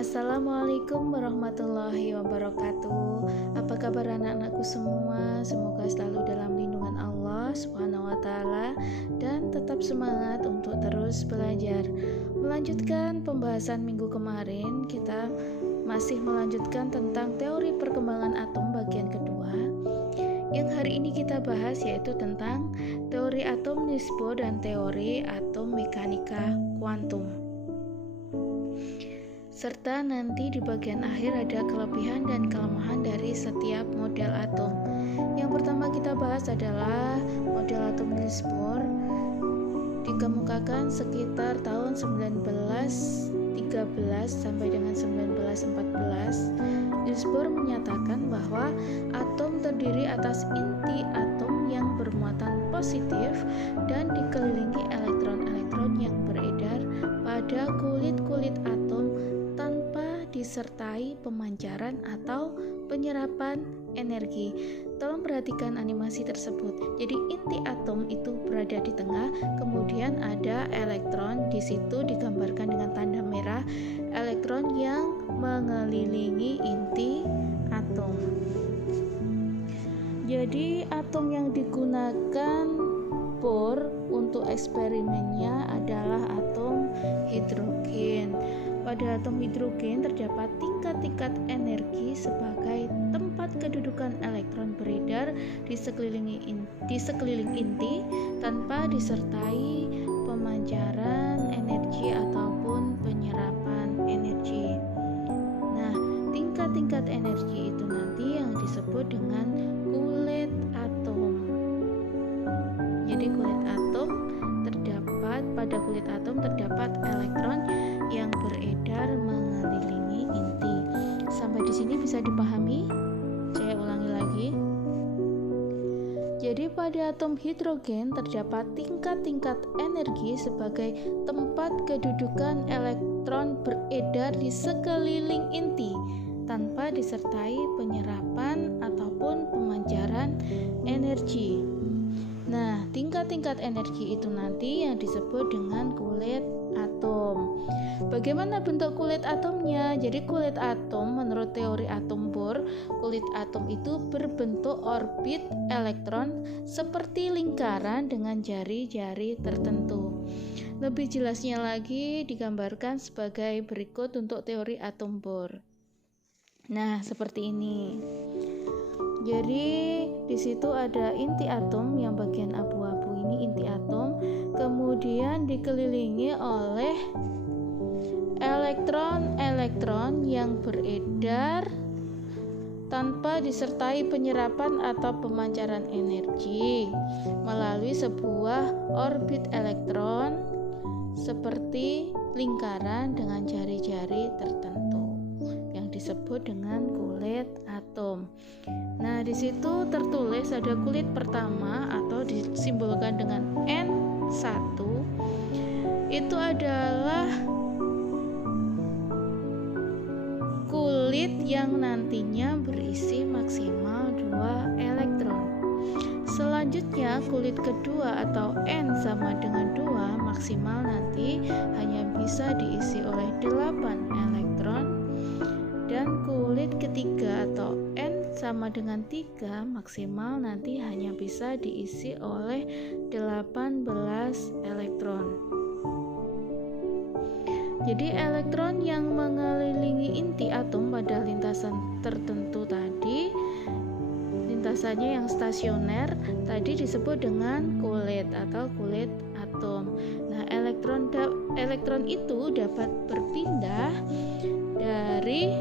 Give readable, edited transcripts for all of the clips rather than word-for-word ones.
Assalamualaikum warahmatullahi wabarakatuh. Apa kabar anak-anakku semua? Semoga selalu dalam lindungan Allah Subhanahu wa taala dan tetap semangat untuk terus belajar. Melanjutkan pembahasan minggu kemarin, kita masih melanjutkan tentang teori perkembangan atom bagian kedua. Yang hari ini kita bahas yaitu tentang teori atom Niels Bohr dan teori atom mekanika kuantum. Serta nanti di bagian akhir ada kelebihan dan kelemahan dari setiap model atom. Yang pertama kita bahas adalah model atom Niels Bohr, dikemukakan sekitar tahun 1913 sampai dengan 1914. Niels Bohr menyatakan bahwa atom terdiri atas inti atom yang bermuatan positif dan dikelilingi elektron-elektron yang beredar pada kulit-kulit atom tanpa disertai pemancaran atau penyerapan energi. Tolong perhatikan animasi tersebut. Jadi inti atom itu berada di tengah, kemudian ada elektron di situ digambarkan dengan tanda merah, elektron yang mengelilingi inti atom. Jadi atom yang digunakan Bohr untuk eksperimennya adalah atom hidrogen. Pada atom hidrogen terdapat tingkat-tingkat energi sebagai tempat kedudukan elektron beredar di sekeliling inti tanpa disertai pemancaran energi ataupun penyerapan energi. Nah, tingkat-tingkat energi itu nanti yang disebut dengan kulit atom. Jadi pada kulit atom terdapat elektron yang beredar mengelilingi inti. Sampai di sini bisa dipahami? Saya ulangi lagi. Jadi pada atom hidrogen terdapat tingkat-tingkat energi sebagai tempat kedudukan elektron beredar di sekeliling inti tanpa disertai penyerapan ataupun pemancaran energi. Nah, tingkat-tingkat energi itu nanti yang disebut dengan kulit atom. Bagaimana bentuk kulit atomnya? Jadi kulit atom menurut teori atom Bohr, kulit atom itu berbentuk orbit elektron seperti lingkaran dengan jari-jari tertentu. Lebih jelasnya lagi digambarkan sebagai berikut untuk teori atom Bohr. Nah, seperti ini. Jadi di situ ada inti atom yang bagian abu-abu ini inti atom, kemudian dikelilingi oleh elektron-elektron yang beredar tanpa disertai penyerapan atau pemancaran energi melalui sebuah orbit elektron seperti lingkaran dengan jari-jari tertentu yang disebut dengan kulit atom. Nah, di situ tertulis ada kulit pertama atau disimbolkan dengan N1. Itu adalah kulit yang nantinya berisi maksimal 2 elektron. Selanjutnya kulit kedua atau N sama dengan 2 maksimal nanti hanya bisa diisi oleh 8 elektron, dan kulit ketiga atau N sama dengan 3 maksimal nanti hanya bisa diisi oleh 18 elektron. Jadi elektron yang mengelilingi inti atom pada lintasan tertentu tadi, lintasannya yang stasioner tadi disebut dengan kulit atau kulit atom. Nah, elektron itu dapat berpindah dari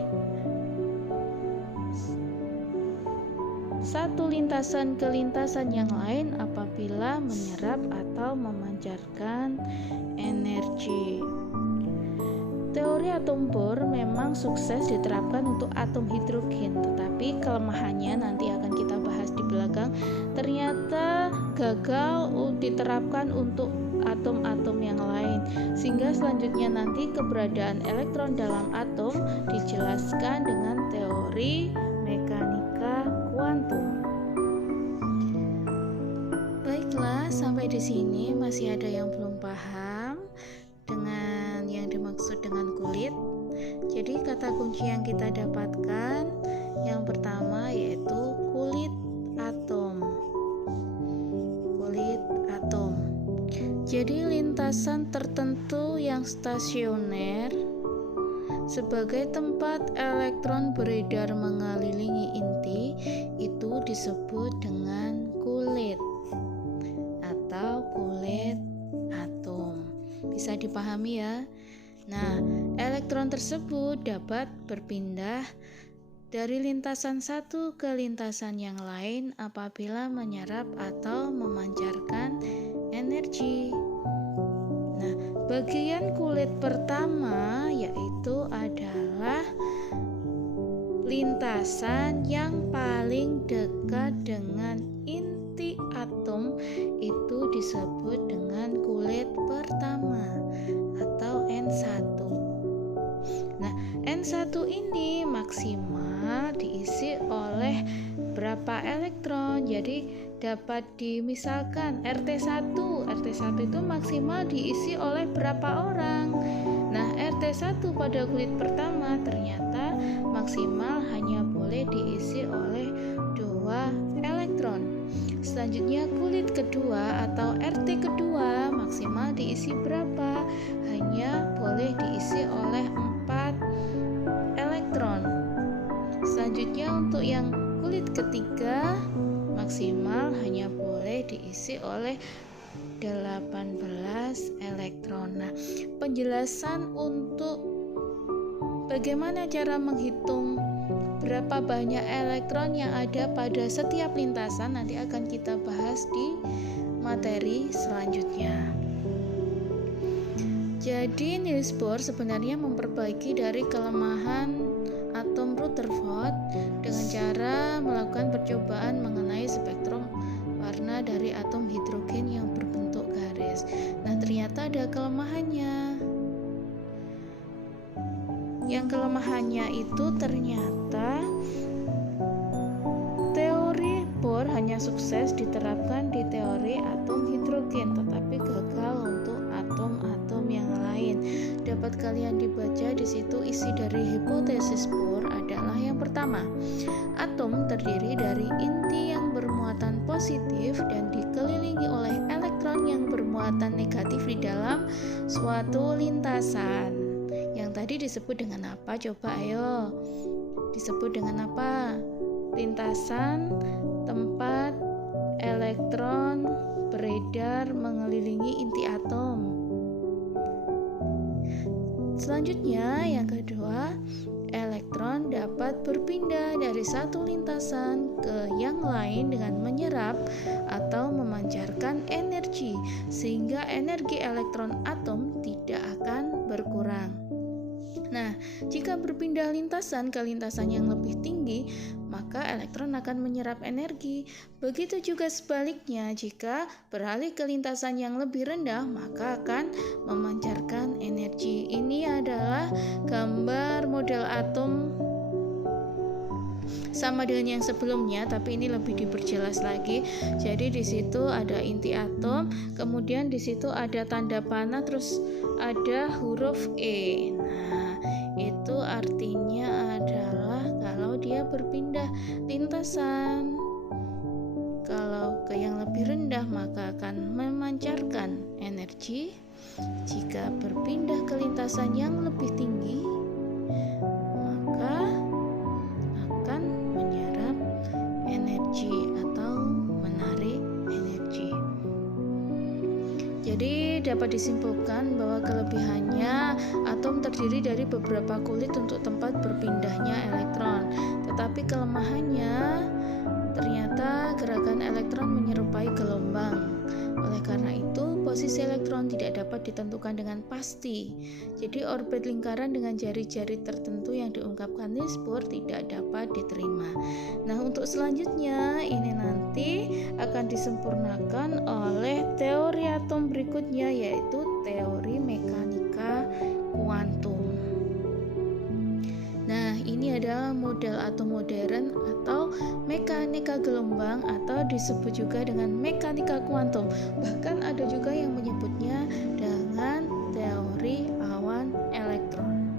satu lintasan ke lintasan yang lain apabila menyerap atau memancarkan energi. Teori atom Bohr memang sukses diterapkan untuk atom hidrogen, tetapi kelemahannya nanti akan kita bahas di belakang. Ternyata gagal diterapkan untuk atom-atom yang lain, sehingga selanjutnya nanti keberadaan elektron dalam atom dijelaskan dengan teori mekanika kuantum. Baiklah, sampai di sini masih ada yang belum paham dengan yang dimaksud dengan kulit. Jadi kata kunci yang kita dapatkan. Yang pertama yaitu kulit atom. Kulit atom. Jadi lintasan tertentu yang stasioner sebagai tempat elektron beredar mengelilingi inti itu disebut dengan kulit atau kulit atom. Bisa dipahami ya? Nah, elektron tersebut dapat berpindah dari lintasan satu ke lintasan yang lain apabila menyerap atau memancarkan energi. Nah, bagian kulit pertama yaitu adalah lintasan yang paling dekat dengan inti atom, itu disebut dengan kulit pertama atau N1. Nah, N1 ini maksimal diisi oleh berapa elektron? Jadi dapat dimisalkan RT1 itu maksimal diisi oleh berapa orang? Nah, RT1 pada kulit pertama ternyata maksimal hanya boleh diisi oleh 2 elektron. Selanjutnya kulit kedua atau RT kedua maksimal diisi berapa? Hanya boleh diisi oleh 4 elektron. Selanjutnya untuk yang kulit ketiga maksimal hanya boleh diisi oleh 18 elektron. Nah, penjelasan untuk bagaimana cara menghitung berapa banyak elektron yang ada pada setiap lintasan nanti akan kita bahas di materi selanjutnya. Jadi Niels Bohr sebenarnya memperbaiki dari kelemahan atom Rutherford dengan cara melakukan percobaan mengenai spektrum warna dari atom hidrogen yang berbentuk garis. Nah, ternyata ada kelemahannya. Yang kelemahannya itu ternyata teori Bohr hanya sukses diterapkan di teori atom hidrogen, tetapi gagal untuk atom-atom yang lain. Dapat kalian dibaca di situ isi dari hipotesis Bohr adalah yang pertama, atom terdiri dari inti yang bermuatan positif dan dikelilingi oleh elektron yang bermuatan negatif di dalam suatu lintasan. Yang tadi disebut dengan apa? Coba ayo. Disebut dengan apa? Lintasan tempat elektron beredar mengelilingi inti atom. Selanjutnya, yang kedua, elektron dapat berpindah dari satu lintasan ke yang lain dengan menyerap atau memancarkan energi, sehingga energi elektron atom tidak akan berkurang. Nah, jika berpindah lintasan ke lintasan yang lebih tinggi, maka elektron akan menyerap energi. Begitu juga sebaliknya, jika beralih ke lintasan yang lebih rendah, maka akan memancarkan energi. Ini adalah gambar model atom sama dengan yang sebelumnya, tapi ini lebih diperjelas lagi. Jadi di situ ada inti atom, kemudian di situ ada tanda panah, terus ada huruf E. Nah, itu artinya adalah kalau dia berpindah lintasan. Kalau ke yang lebih rendah maka akan memancarkan energi. Jika berpindah ke lintasan yang lebih tinggi, maka akan menyerap energi atau menarik energi. Jadi dapat disimpulkan bahwa kelebihannya atom terdiri dari beberapa kulit untuk tempat berpindahnya elektron. Tetapi kelemahannya ternyata gerakan elektron menyerupai gelombang. Oleh karena itu, posisi elektron tidak dapat ditentukan dengan pasti. Jadi orbit lingkaran dengan jari-jari tertentu yang diungkapkan Niels Bohr tidak dapat diterima. Nah, untuk selanjutnya ini nanti akan disempurnakan oleh teori atom berikutnya, yaitu teori mekanika kuantum. Nah, ini adalah model atom modern atau mekanika gelombang atau disebut juga dengan mekanika kuantum. Bahkan ada juga yang menyebutnya dengan teori awan elektron.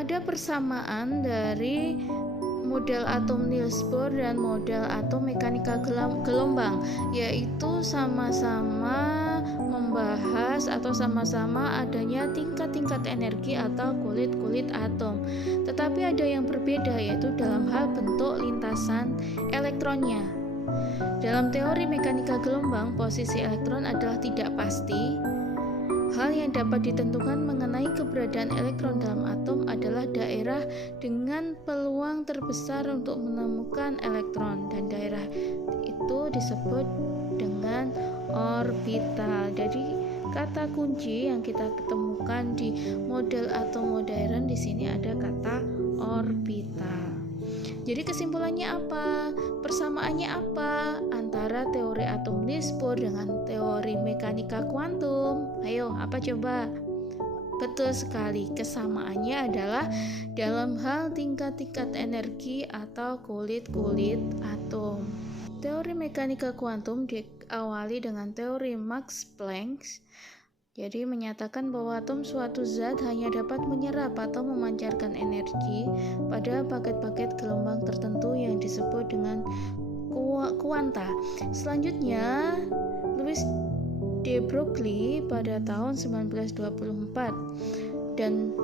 ada persamaan dari model atom Niels Bohr dan model atom mekanika gelombang, yaitu sama-sama membahas atau sama-sama adanya tingkat-tingkat energi atau kulit-kulit atom. Tetapi ada yang berbeda, yaitu dalam hal bentuk lintasan elektronnya. Dalam teori mekanika gelombang, posisi elektron adalah tidak pasti. Hal yang dapat ditentukan mengenai keberadaan elektron dalam atom adalah daerah dengan peluang terbesar untuk menemukan elektron, dan daerah itu disebut dengan orbital. Jadi kata kunci yang kita ketemukan di model atom modern di sini ada kata orbital. Jadi kesimpulannya apa? Persamaannya apa antara teori atom Niels Bohr dengan teori mekanika kuantum? Ayo, apa coba? Betul sekali, kesamaannya adalah dalam hal tingkat-tingkat energi atau kulit-kulit atom. Teori mekanika kuantum diawali dengan teori Max Planck. Jadi menyatakan bahwa atom suatu zat hanya dapat menyerap atau memancarkan energi pada paket-paket gelombang tertentu yang disebut dengan kuanta. Selanjutnya, Louis de Broglie pada tahun 1924 dan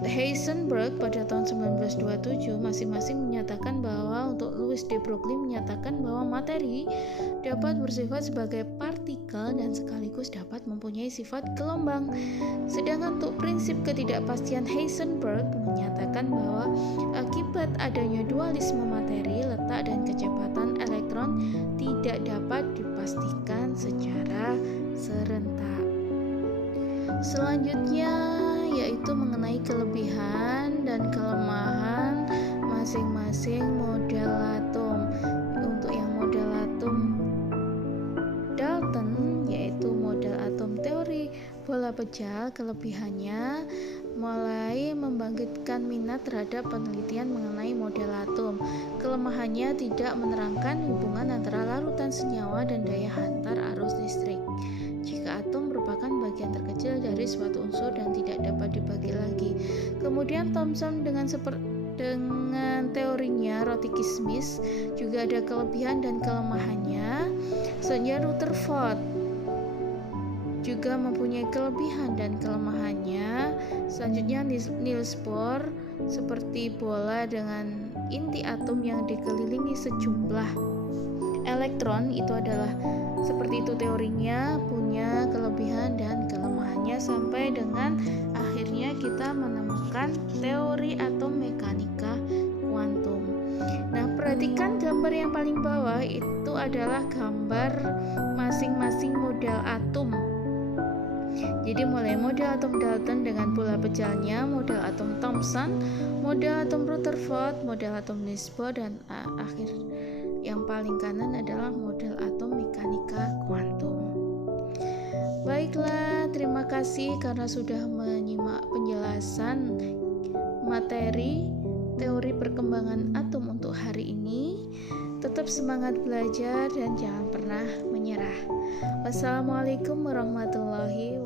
Heisenberg pada tahun 1927 masing-masing menyatakan bahwa untuk Louis de Broglie menyatakan bahwa materi dapat bersifat sebagai partikel dan sekaligus dapat mempunyai sifat gelombang. Sedangkan untuk prinsip ketidakpastian Heisenberg menyatakan bahwa akibat adanya dualisme materi, letak dan kecepatan elektron tidak dapat dipastikan secara serentak. Selanjutnya yaitu mengenai kelebihan dan kelemahan masing-masing model atom. Untuk yang model atom Dalton, yaitu model atom teori bola pejal, kelebihannya mulai membangkitkan minat terhadap penelitian mengenai model atom. Kelemahannya tidak menerangkan hubungan antara larutan senyawa dan daya hantar arus listrik. Jika atom merupakan bagian terkecil dari suatu unsur dan tidak dapat dibagi lagi. Kemudian Thomson dengan teorinya Rothier-Smith juga ada kelebihan dan kelemahannya. Selanjutnya Rutherford juga mempunyai kelebihan dan kelemahannya. Selanjutnya Niels Bohr seperti bola dengan inti atom yang dikelilingi sejumlah elektron, itu adalah seperti itu teorinya, punya kelebihan dan kelemahannya, sampai dengan akhirnya kita menemukan teori atom mekanika kuantum. Nah, perhatikan gambar yang paling bawah itu adalah gambar masing-masing model atom. Jadi mulai model atom Dalton dengan bola pejalnya, model atom Thomson, model atom Rutherford, model atom Niels Bohr, dan akhir yang paling kanan adalah model atom mekanika kuantum. Baiklah, terima kasih karena sudah menyimak penjelasan materi teori perkembangan atom untuk hari ini. Tetap semangat belajar dan jangan pernah menyerah. Wassalamualaikum warahmatullahi